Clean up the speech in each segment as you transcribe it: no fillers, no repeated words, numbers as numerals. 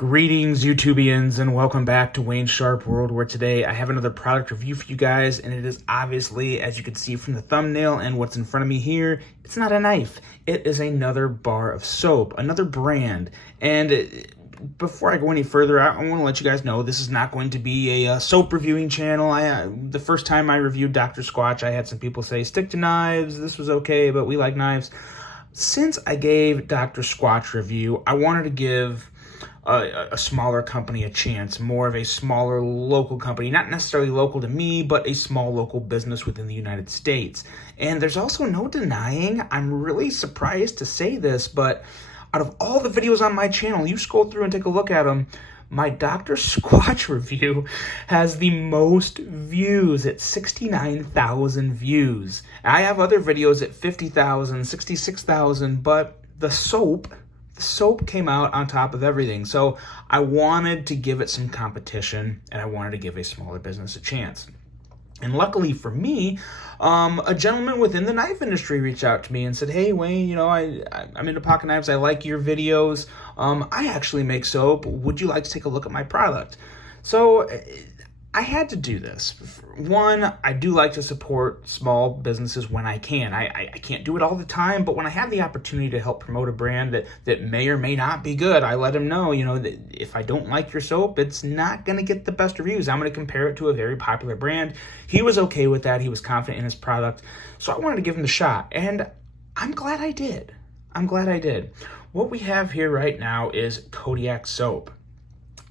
Greetings, YouTubians, and welcome back to Wayne Sharp World, where today I have another product review for you guys, and it is obviously, as you can see from the thumbnail and what's in front of me here, it's not a knife. It is another bar of soap, another brand. And before I go any further, I want to let you guys know this is not going to be a soap reviewing channel. The first time I reviewed Dr. Squatch, I had some people say, stick to knives, this was okay, but we like knives. Since I gave Dr. Squatch review, I wanted to give a smaller company a chance, more of a smaller local company, not necessarily local to me, but a small local business within the United States. And there's also no denying, I'm really surprised to say this, but out of all the videos on my channel, you scroll through and take a look at them, my Dr. Squatch review has the most views at 69,000 views. I have other videos at 50,000, 66,000, but the soap came out on top of everything. So I wanted to give it some competition, and I wanted to give a smaller business a chance. And luckily for me, a gentleman within the knife industry reached out to me and said, hey, Wayne, you know, I'm into pocket knives. I like your videos. I actually make soap. Would you like to take a look at my product? So I had to do this. One, I do like to support small businesses when I can. I can't do it all the time, but when I have the opportunity to help promote a brand that may or may not be good, I let them know, you know, that if I don't like your soap, it's not going to get the best reviews. I'm going to compare it to a very popular brand. He was okay with that. He was confident in his product. So I wanted to give him the shot, and I'm glad I did. I'm glad I did. What we have here right now is KODIAK Soap.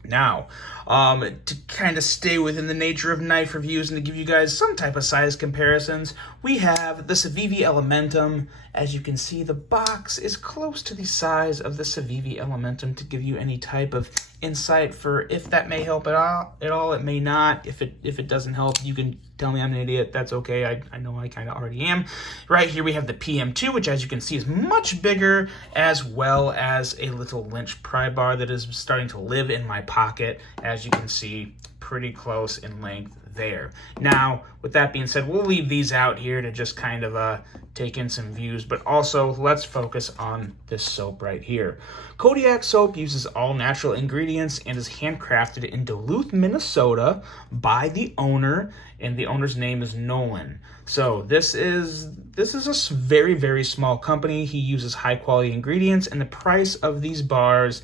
Now, to kind of stay within the nature of knife reviews and to give you guys some type of size comparisons, we have the Civivi Elementum. As you can see, the box is close to the size of the Civivi Elementum to give you any type of insight for if that may help at all. It may not. If it doesn't help, you can tell me I'm an idiot. That's okay. I know I kind of already am. Right here we have the PM2, which as you can see is much bigger, as well as a little Lynch pry bar that is starting to live in my pocket. As you can see, pretty close in length there. Now, with that being said, we'll leave these out here to just kind of take in some views, but also let's focus on this soap right here. KODIAK Soap uses all natural ingredients and is handcrafted in Duluth, Minnesota by the owner, and the owner's name is Nolan. So this is a very, very small company. He uses high quality ingredients, and the price of these bars,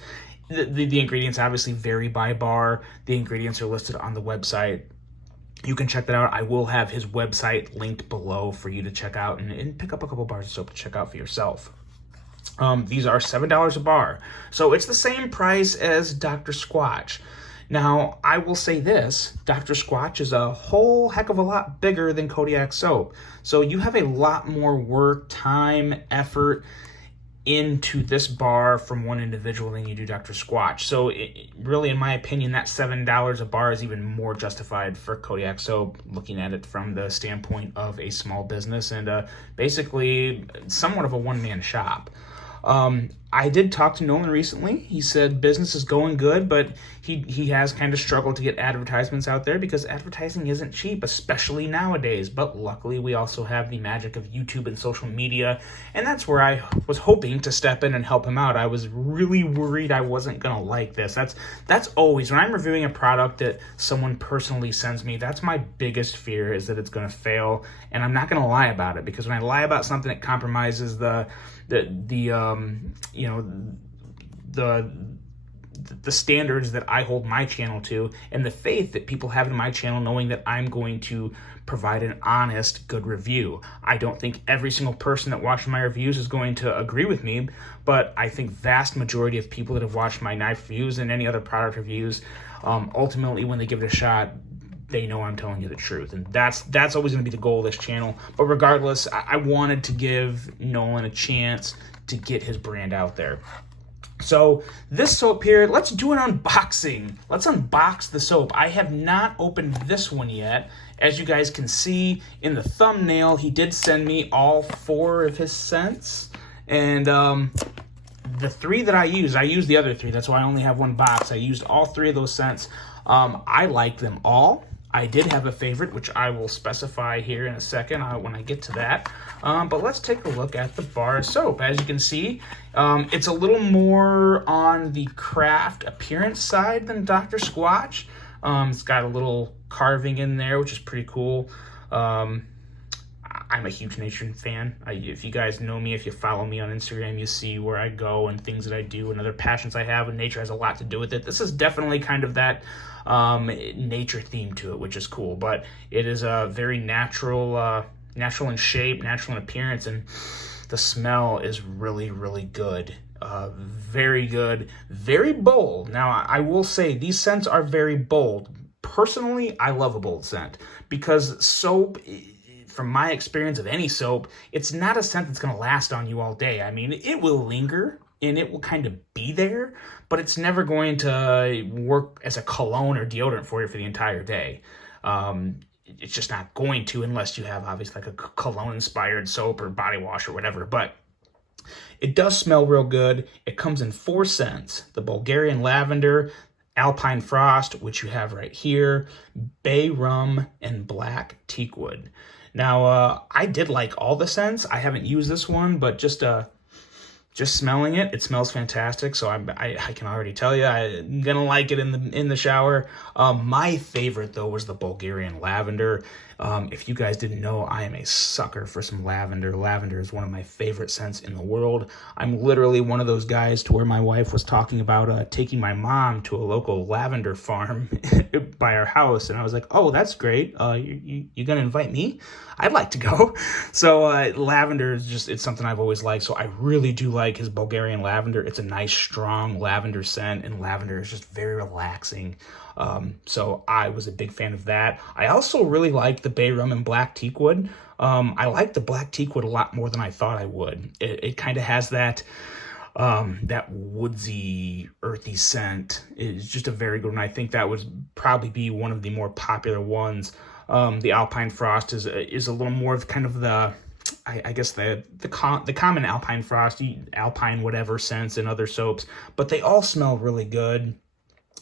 the ingredients obviously vary by bar. The ingredients are listed on the website. You can check that out. I will have his website linked below for you to check out and pick up a couple bars of soap to check out for yourself. These are $7 a bar. So it's the same price as Dr. Squatch. Now, I will say this, Dr. Squatch is a whole heck of a lot bigger than KODIAK Soap. So you have a lot more work, time, effort into this bar from one individual than you do Dr. Squatch. So really, in my opinion, that $7 a bar is even more justified for KODIAK Soap, looking at it from the standpoint of a small business and basically somewhat of a one-man shop. I did talk to Nolan recently. He said business is going good, but he has kind of struggled to get advertisements out there because advertising isn't cheap, especially nowadays. But luckily, we also have the magic of YouTube and social media, and that's where I was hoping to step in and help him out. I was really worried I wasn't going to like this. That's always, when I'm reviewing a product that someone personally sends me, that's my biggest fear, is that it's going to fail, and I'm not going to lie about it, because when I lie about something, it compromises the standards that I hold my channel to, and the faith that people have in my channel, knowing that I'm going to provide an honest, good review. I don't think every single person that watched my reviews is going to agree with me, but I think vast majority of people that have watched my knife reviews and any other product reviews, ultimately when they give it a shot, they know I'm telling you the truth. And that's always going to be the goal of this channel. But regardless, I wanted to give Nolan a chance to get his brand out there. So this soap here, let's do an unboxing. Let's unbox the soap. I have not opened this one yet. As you guys can see in the thumbnail, he did send me all 4 of his scents. And the 3 that I used the other 3. That's why I only have 1 box. I used all 3 of those scents. I like them all. I did have a favorite, which I will specify here in a second when I get to that. But let's take a look at the bar of soap. As you can see, it's a little more on the craft appearance side than Dr. Squatch. It's got a little carving in there, which is pretty cool. I'm a huge nature fan. If you guys know me, if you follow me on Instagram, you see where I go and things that I do and other passions I have, and nature has a lot to do with it. This is definitely kind of that nature theme to it, which is cool. But it is a very natural in shape, natural in appearance, and the smell is really, really good. Very good, very bold. Now, I will say these scents are very bold. Personally, I love a bold scent because soap, from my experience of any soap, it's not a scent that's going to last on you all day. I mean, it will linger and it will kind of be there, but it's never going to work as a cologne or deodorant for you for the entire day. It's just not going to, unless you have obviously like a cologne-inspired soap or body wash or whatever. But it does smell real good. It comes in 4 scents: the Bulgarian lavender, Alpine frost, which you have right here, bay rum, and black teakwood. Now, I did like all the scents. I haven't used this one, but just smelling it, it smells fantastic. So I can already tell you, I'm gonna like it in the shower. My favorite though was the Bulgarian lavender. If you guys didn't know, I am a sucker for some lavender. Lavender is one of my favorite scents in the world. I'm literally one of those guys to where my wife was talking about taking my mom to a local lavender farm by our house, and I was like, oh, that's great. You gonna invite me? I'd like to go. So lavender is it's something I've always liked. So I really do like his Bulgarian lavender. It's a nice, strong lavender scent, and lavender is just very relaxing. So I was a big fan of that. I also really liked the bay rum and black teakwood. I like the black teakwood a lot more than I thought I would. It kind of has that woodsy, earthy scent. It's just a very good one. I think that would probably be one of the more popular ones. The Alpine frost is a little more of kind of the, I guess the common Alpine frost, Alpine whatever scents in other soaps, but they all smell really good.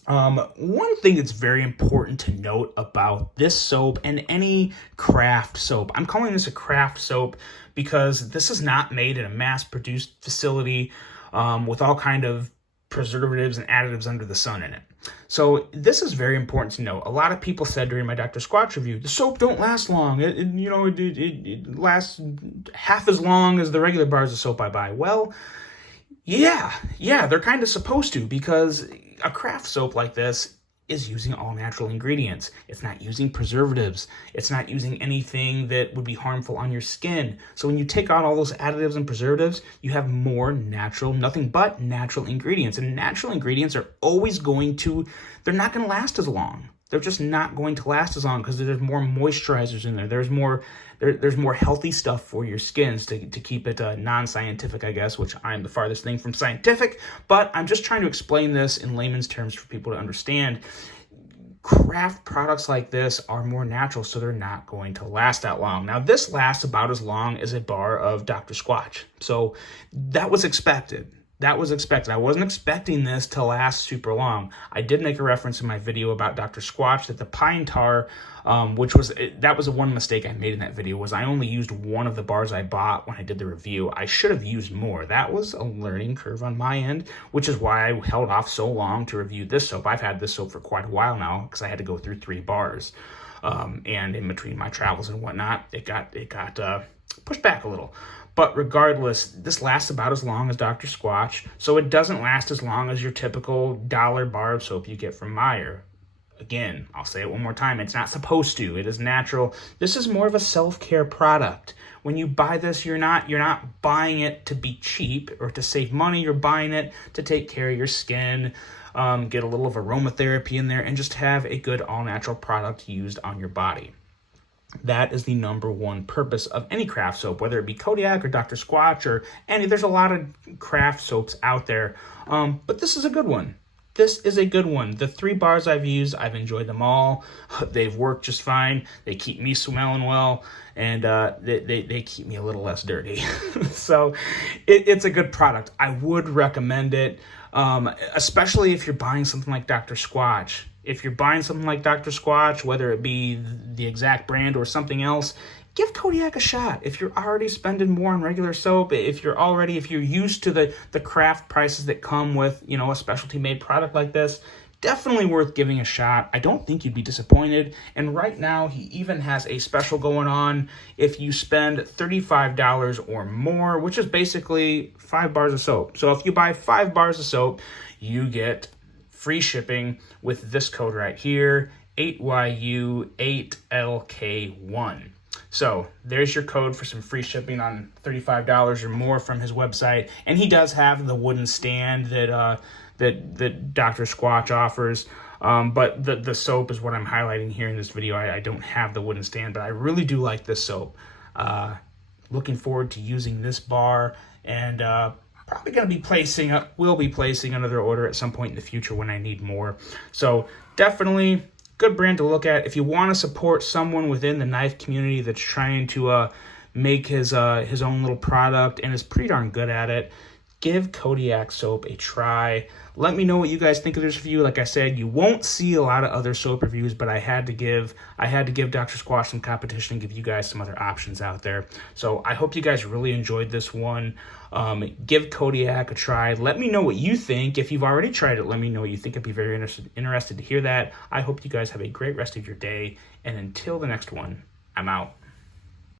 One thing that's very important to note about this soap and any craft soap, I'm calling this a craft soap because this is not made in a mass-produced facility with all kind of preservatives and additives under the sun in it. So this is very important to note. A lot of people said during my Dr. Squatch review, the soap don't last long. It lasts half as long as the regular bars of soap I buy. Well, yeah, they're kind of supposed to, because a craft soap like this is using all natural ingredients. It's not using preservatives. It's not using anything that would be harmful on your skin. So when you take out all those additives and preservatives, you have more natural, nothing but natural ingredients. And natural ingredients are always they're not going to last as long. They're just not going to last as long because there's more moisturizers in there. There's more healthy stuff for your skins to keep it non-scientific, I guess, which I'm the farthest thing from scientific. But I'm just trying to explain this in layman's terms for people to understand. Craft products like this are more natural, so they're not going to last that long. Now, this lasts about as long as a bar of Dr. Squatch. So that was expected. I wasn't expecting this to last super long. I did make a reference in my video about Dr. Squatch that the pine tar, that was one mistake I made in that video, was I only used one of the bars I bought when I did the review. I should have used more. That was a learning curve on my end, which is why I held off so long to review this soap. I've had this soap for quite a while now because I had to go through 3 bars. And in between my travels and whatnot, it got pushed back a little. But regardless, this lasts about as long as Dr. Squatch, so it doesn't last as long as your typical $1 bar of soap you get from Meyer. Again, I'll say it one more time, it's not supposed to. It is natural. This is more of a self-care product. When you buy this, you're not buying it to be cheap or to save money. You're buying it to take care of your skin, get a little of aromatherapy in there, and just have a good all-natural product used on your body. That is the number one purpose of any craft soap, whether it be Kodiak or Dr. Squatch or there's a lot of craft soaps out there, but this is a good one. This is a good one. The 3 bars I've used, I've enjoyed them all. They've worked just fine. They keep me smelling well, and they keep me a little less dirty. So it's a good product. I would recommend it, especially if you're buying something like Dr. Squatch. if you're buying something like Dr. Squatch, whether it be the exact brand or something else, give Kodiak a shot. If you're already spending more on regular soap, if you're used to the craft prices that come with, you know, a specialty made product like this, definitely worth giving a shot. I don't think you'd be disappointed. And right now, he even has a special going on. If you spend $35 or more, which is basically 5 bars of soap. So if you buy 5 bars of soap, you get free shipping with this code right here, 8YU8LK1. So there's your code for some free shipping on $35 or more from his website. And he does have the wooden stand that Dr. Squatch offers. But the soap is what I'm highlighting here in this video. I don't have the wooden stand, but I really do like this soap. Looking forward to using this bar, and probably going to be will be placing another order at some point in the future when I need more. So definitely good brand to look at if you want to support someone within the knife community that's trying to make his own little product and is pretty darn good at it. Give Kodiak Soap a try. Let me know what you guys think of this review. Like I said, you won't see a lot of other soap reviews, but I had to give Dr. Squatch some competition and give you guys some other options out there. So I hope you guys really enjoyed this one. Give Kodiak a try. Let me know what you think. If you've already tried it, let me know what you think. I'd be very interested to hear that. I hope you guys have a great rest of your day. And until the next one, I'm out.